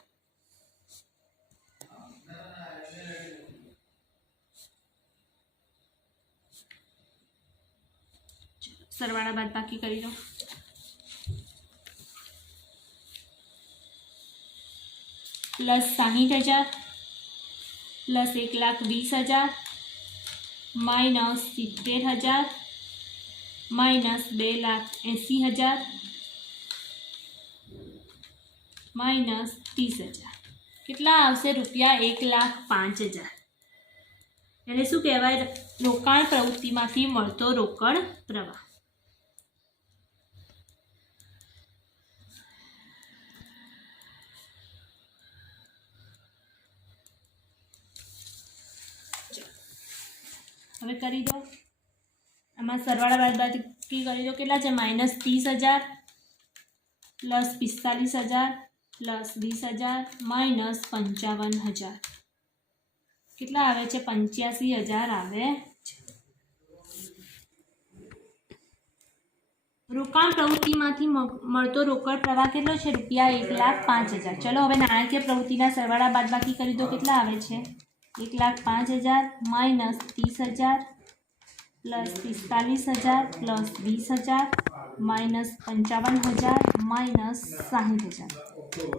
सरवाळा बाद बाकी करी दो plus 60,000 plus 1,20,000 minus 70,000 minus 2,80,000 minus 30,000 केटला आवशे रुपया 1,05,000 एने शुं कहेवाय रोकाण प्रवृत्तिमांथी मळतो रोकड़ प्रवाह। हवे करी दो आमां सरवाळा बादबाकी करी दो केटला छे माइनस 30,000 प्लस 45,000 प्लस 20,000 माइनस 55,000 केटला आवे छे 85,000 आवे छे। रोकाण प्रवृत्तिमांथी मळतो रोकड़ प्रवाह केटलो छे रुपया 1,05,000। चलो हवे नाણાકીય प्रवृत्तिना सरवाळा बादबाकी करी दो केटला आवे छे 1,05,000 minus 30,000 plus 45,000 plus 20,000 minus 55,000 minus 60,000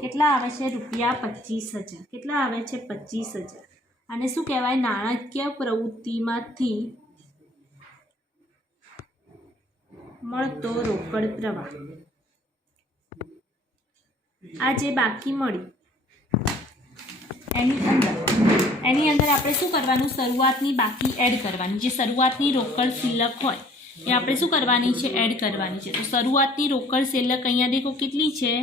केटला आवे छे रुपया 25,000 केटला आवे छे 25,000 आने शुं कहेवाय नाણાકીય प्रवृत्तिमांथी मळतो रोकड़ प्रवाह। आ जे बाकी मळी एनी अंदर आपणे शुं करवानुं शरूआतनी बाकी एड करवानी जे शरूआतनी रोकड़ शिल्लक होय ए आपणे शुं करवानी छे एड करवानी छे। तो शरूआतनी रोकड़ शिल्लक अहींया देखो केटली छे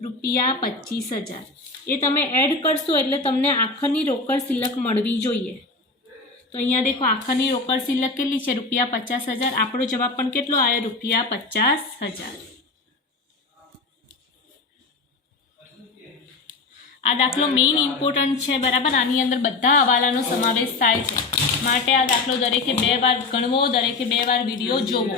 रुपया 25,000 ए तमे एड करशो एटले तमने आखરની रोकड़ शिल्लक मळवी जोईए। तो अहींया देखो आखરની रोकड़ शिल्लक केटली छे रुपया 50,000 आपणो जवाब पण केटलो आव्यो रुपया 50,000। आ दाखलो मेन इम्पोर्टન્ટ है बराबर। आनी अंदर बधा हवालानो समावेश थाय छे माटे आ दाखलो दरेके 2 वार गणवो दरेके 2 वार विडियो जोवो।